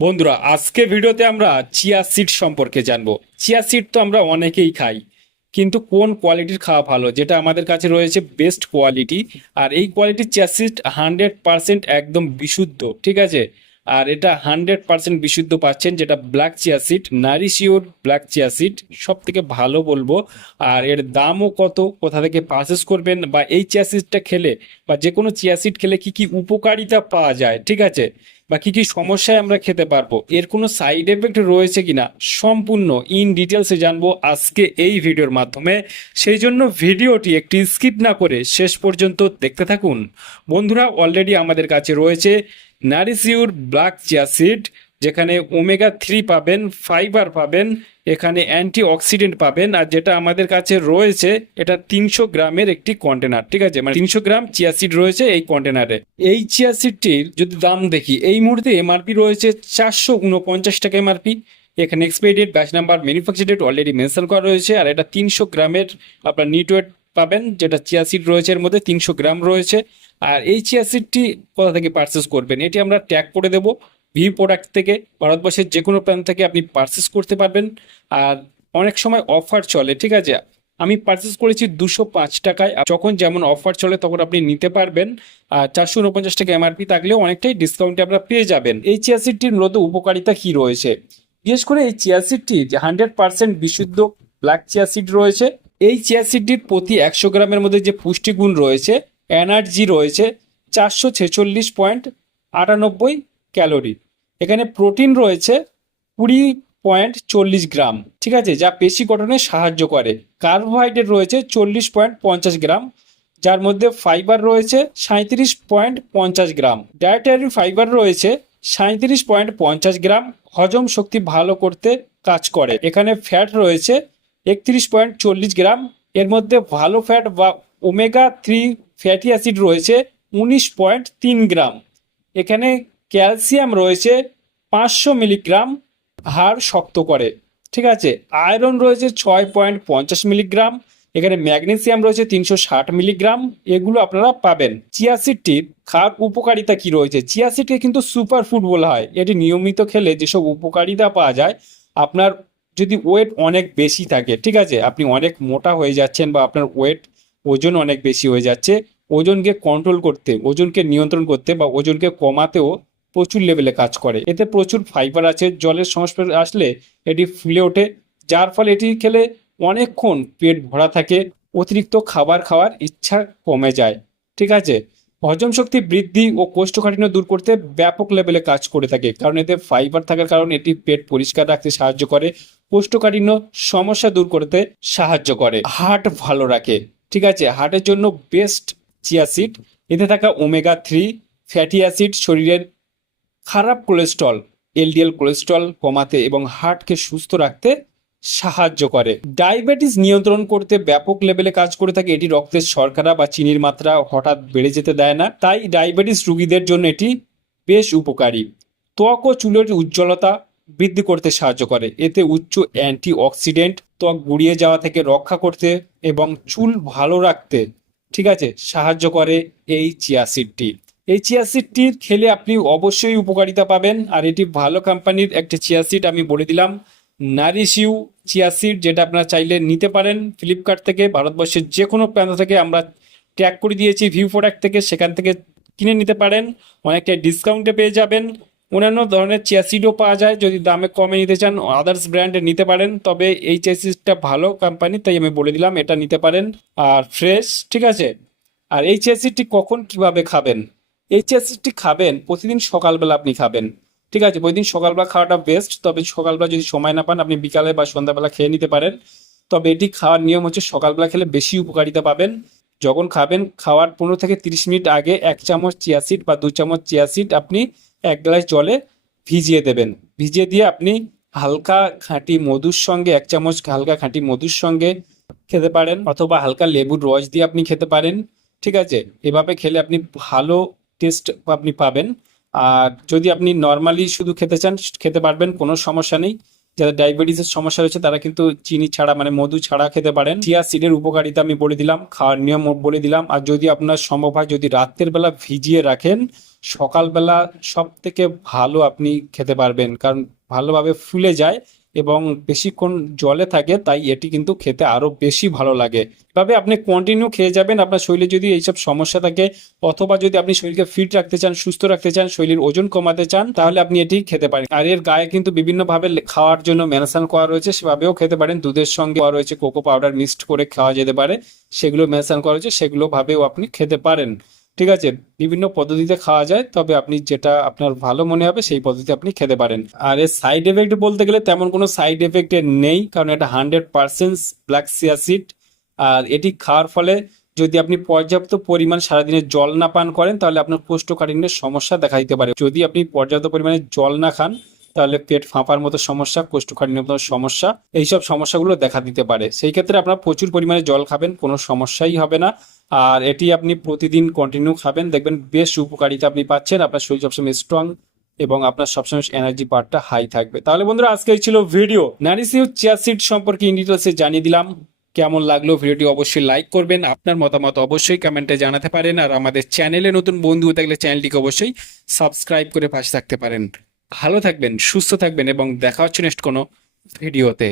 বন্ধুরা, আজকে ভিডিওতে আমরা চিয়া সিড সম্পর্কে জানবো। চিয়া সিড তো আমরা অনেকেই খাই, কিন্তু কোন কোয়ালিটির খাওয়া ভালো, যেটা আমাদের কাছে রয়েছে বেস্ট কোয়ালিটি। আর এই কোয়ালিটির চিয়া সিড 100% একদম বিশুদ্ধ, ঠিক আছে। আর এটা 100% বিশুদ্ধ পাচ্ছেন, যেটা black chia seed, Nourishure black chia seed সব থেকে ভালো বলবো। আর এর দামও কত, কোথা থেকে পারচেস করবেন, বা এই চিয়া সিডটা খেলে বা যে কোনো চিয়া সিড খেলে কি কি উপকারিতা পাওয়া যায়, ঠিক আছে, বা কি কি সমস্যায় আমরা খেতে পারবো, এর কোনো সাইড এফেক্ট রয়েছে কিনা, সম্পূর্ণ ইন ডিটেলসে জানবো আজকে এই ভিডিওর মাধ্যমে। সেই জন্য ভিডিওটি একটি স্কিপ না করে শেষ পর্যন্ত দেখতে থাকুন। বন্ধুরা, অলরেডি আমাদের কাছে রয়েছে নারিশিওর ব্ল্যাক চিয়া সিড, যেখানে ওমেগা 3 পাবেন, ফাইবার পাবেন, এখানে অ্যান্টি অক্সিডেন্ট পাবেন। আর যেটা আমাদের কাছে রয়েছে, এটা 300 গ্রামের একটি কন্টেনার, ঠিক আছে, মানে 300 গ্রাম চিয়া সিড রয়েছে এই কন্টেনারে। এই চিয়া সিডটির যদি দাম দেখি, এই মুহূর্তে এমআরপি রয়েছে 449 টাকা এমআরপি। এখানে expiry date, batch number, manufacture date already mention করা রয়েছে। আর এটা 300 গ্রামের আপনার নিউট্রিয়েন্ট পাবেন, যেটা চিয়া সিড রয়েছে এর মধ্যে 300 গ্রাম রয়েছে। আর এই চিয়া সিডটি কোথা থেকে পারচেস করবেন, এটি আমরা ট্যাগ করে দেবো। ভি প্রোডাক্ট থেকে, ভারতবর্ষের যে কোনো প্রান্ত থেকে আপনি পারচেস করতে পারবেন। আর অনেক সময় অফার চলে, ঠিক আছে। আমি পারচেস করেছি 205 টাকায়। যখন যেমন অফার চলে তখন আপনি নিতে পারবেন। আর 449 টাকা এমআরপি থাকলেও অনেকটাই ডিসকাউন্টে আপনারা পেয়ে যাবেন। এই চিয়া সিডটির মূলত উপকারিতা কি রয়েছে, বিশেষ করে এই চিয়া সিডটি যে 100% বিশুদ্ধ ব্ল্যাক চিয়া সিড রয়েছে। এই চিয়া সিডটির প্রতি 100 গ্রামের মধ্যে যে পুষ্টিগুণ রয়েছে, এনার্জি রয়েছে 446.98 ক্যালোরি। এখানে প্রোটিন রয়েছে 20.40 গ্রাম, ঠিক আছে, যা পেশি গঠনে সাহায্য করে। কার্বোহাইড্রেট রয়েছে 40.50 গ্রাম, যার মধ্যে ফাইবার রয়েছে 37.50 গ্রাম। ডায়েটারি ফাইবার রয়েছে 37.50 গ্রাম, হজম শক্তি ভালো করতে কাজ করে। এখানে ফ্যাট রয়েছে 31.40 গ্রাম, এর মধ্যে ভালো ফ্যাট বা ওমেগা 3 ফ্যাটি অ্যাসিড রয়েছে 19.3 গ্রাম। এখানে ক্যালসিয়াম রয়েছে 500 মিলিগ্রাম, হাড় শক্ত করে, ঠিক আছে। আয়রন রয়েছে 6.50 মিলিগ্রাম। এখানে ম্যাগনেসিয়াম রয়েছে 360 মিলিগ্রাম। এগুলো আপনারা পাবেন। চিয়া সিডটির খাওয়ার উপকারিতা কি রয়েছে, চিয়া সিডকে কিন্তু সুপার ফুড বলা হয়। এটি নিয়মিত খেলে যেসব উপকারিতা পাওয়া যায়, আপনার যদি ওয়েট অনেক বেশি থাকে, ঠিক আছে, আপনি অনেক মোটা হয়ে যাচ্ছেন বা আপনার ওজন অনেক বেশি হয়ে যাচ্ছে, ওজনকে কন্ট্রোল করতে, ওজনকে নিয়ন্ত্রণ করতে বা ওজনকে কমাতেও প্রচুর লেভেলে কাজ করে। এতে প্রচুর ফাইবার আছে, জলের সংস্পর্শে আসলে এটি ফুলে ওঠে, যার ফলে এটি খেলে অনেকক্ষণ পেট ভরা থাকে, অতিরিক্ত খাবার খাওয়ার ইচ্ছা কমে যায়, ঠিক আছে। হজম শক্তি বৃদ্ধি ও কোষ্ঠকাঠিন্য দূর করতে ব্যাপক লেভেলে কাজ করে থাকে, কারণ এতে ফাইবার থাকার কারণে এটি পেট পরিষ্কার রাখতে সাহায্য করে, কোষ্ঠকাঠিন্য সমস্যা দূর করতে সাহায্য করে, হার্ট ভালো রাখে, ঠিক আছে। হার্টের জন্য বেস্ট চিয়া সিড। এতে থাকা ওমেগা 3 ফ্যাটি অ্যাসিড শরীরের খারাপ কোলেস্ট্রল, এলডিএল কোলেস্ট্রল কমাতে এবং হার্টকে সুস্থ রাখতে সাহায্য করে। ডায়াবেটিস নিয়ন্ত্রণ করতে ব্যাপক লেভেলে কাজ করে থাকে। এটি রক্তের শর্করা বা চিনির মাত্রা হঠাৎ বেড়ে যেতে দেয় না, তাই ডায়াবেটিস রোগীদের জন্য এটি বেশ উপকারী। ত্বক ও চুলের উজ্জ্বলতা বৃদ্ধি করতে সাহায্য করে। এতে উচ্চ অ্যান্টি অক্সিডেন্ট ত্বক গুঁড়িয়ে যাওয়া থেকে রক্ষা করতে এবং চুল ভালো রাখতে, ঠিক আছে, সাহায্য করে এই চিয়া সিডটি। এই চিয়া সিডটির খেলে আপনি অবশ্যই উপকারিতা পাবেন। আর এটি ভালো কোম্পানির একটি চিয়া সিড, আমি বলে দিলাম, নারিশিউ চিয়া সিড, যেটা আপনারা চাইলে নিতে পারেন ফ্লিপকার্ট থেকে। ভারতবর্ষের যে কোনো প্রান্ত থেকে আমরা ট্যাগ করে দিয়েছি ভিউ প্রোডাক্ট থেকে, সেখান থেকে কিনে নিতে পারেন, অনেকটা ডিসকাউন্টে পেয়ে যাবেন। অন্যান্য ধরনের চিয়া সিডও পাওয়া যায়, যদি দামে কমে নিতে চান আদার্স ব্র্যান্ডে নিতে পারেন, তবে এই চিয়া সিডটা ভালো কোম্পানি, তাই আমি বলে দিলাম এটা নিতে পারেন, আর ফ্রেশ, ঠিক আছে। আর এই চিয়া সিডটি কখন কিভাবে খাবেন, এই চিয়া সিডটি খাবেন প্রতিদিন সকালবেলা আপনি খাবেন, ঠিক আছে। প্রতিদিন সকালবেলা খাওয়াটা বেস্ট, তবে সকালবেলা যদি সময় না পান আপনি বিকালে বা সন্ধ্যাবেলা খেয়ে নিতে পারেন। তবে এটি খাওয়ার নিয়ম হচ্ছে সকালবেলা খেলে বেশি উপকারিতা পাবেন। যখন খাবেন, খাওয়ার 15 থেকে 30 মিনিট আগে 1 চামচ চিয়া সিড বা 2 চামচ চিয়া সিড আপনি 1 গ্লাস জলে ভিজিয়ে দেবেন। ভিজিয়ে দিয়ে আপনি হালকা খাঁটি মধুর সঙ্গে, 1 চামচ হালকা খাঁটি মধুর সঙ্গে খেতে পারেন, অথবা হালকা লেবুর রস দিয়ে আপনি খেতে পারেন, ঠিক আছে। এভাবে খেলে আপনি ভালো টেস্ট আপনি পাবেন। আর যদি আপনি নর্মালি শুধু খেতে চান খেতে পারবেন, কোনো সমস্যা নেই। যাদের ডায়াবেটিসের সমস্যা রয়েছে তারা কিন্তু চিনি ছাড়া মানে মধু ছাড়া খেতে পারেন। চিয়া সিডের উপকারিতা আমি বলে দিলাম, খাওয়ার নিয়ম বলে দিলাম। আর যদি আপনার সম্ভব হয় যদি রাতের বেলা ভিজিয়ে রাখেন, সকালবেলা সব থেকে ভালো আপনি খেতে পারবেন, কারণ ভালোভাবে ফুলে যায় এবং বেশিক্ষণ জলে থাকে, তাই এটি কিন্তু খেতে আরো বেশি ভালো লাগে। এভাবে আপনি কন্টিনিউ খেয়ে যাবেন। আপনার শরীরে যদি এইসব সমস্যা থাকে অথবা যদি আপনি শরীরকে ফিট রাখতে চান, সুস্থ রাখতে চান, শরীরের ওজন কমাতে চান, তাহলে আপনি এটি খেতে পারেন। আর এর গায়ে কিন্তু বিভিন্নভাবে খাওয়ার জন্য মেনশন করা রয়েছে, সেভাবেও খেতে পারেন। দুধের সঙ্গে করা রয়েছে, কোকো পাউডার মিক্সড করে খাওয়া যেতে পারে, সেগুলো মেনশন করা রয়েছে, সেগুলো ভাবেও আপনি খেতে পারেন। ঠিক আছে, বিভিন্ন পদ্ধতিতে খাওয়া যায়, তবে আপনি যেটা আপনার ভালো মনে হবে সেই পদ্ধতি আপনি খেতে পারেন। আর এর সাইড এফেক্ট বলতে গেলে তেমন কোনো সাইড এফেক্ট নেই, কারণ এটা 100% ব্ল্যাক চিয়া সিড। আর এটি খাওয়ার ফলে যদি আপনি পর্যাপ্ত পরিমাণ সারাদিনে জল না পান করেন তাহলে আপনার কোষ্ঠকাঠিন্যের সমস্যা দেখা দিতে পারে। যদি আপনি পর্যাপ্ত পরিমাণে জল না খান তাহলে পেট ফাঁপার মতো সমস্যা, কোষ্ঠকাঠিন্যের মতো সমস্যা, এইসব সমস্যাগুলো দেখা দিতে পারে। সেই ক্ষেত্রে আপনার প্রচুর পরিমাণে জল খাবেন, কোনো সমস্যাই হবে না। আর এটি আপনি প্রতিদিন কন্টিনিউ খাবেন, দেখবেন বেশ উপকারিতা আপনি পাচ্ছেন। আপনার শরীর সবসময় স্ট্রং এবং আপনার সবসময় এনার্জি পার্টটা হাই থাকবে। তাহলে বন্ধুরা আজকে ছিল ভিডিও নারিশিউ চিয়া সিড সম্পর্কে ইন ডিটেলসে জানিয়ে দিলাম। কেমন লাগলো ভিডিওটি অবশ্যই লাইক করবেন, আপনার মতামত অবশ্যই কমেন্টে জানাতে পারেন। আর আমাদের চ্যানেলে নতুন বন্ধু থাকলে চ্যানেলটিকে অবশ্যই সাবস্ক্রাইব করে পাশে থাকতে পারেন। ভালো থাকবেন, সুস্থ থাকবেন এবং দেখা হচ্ছে নেক্সট কোনো ভিডিওতে।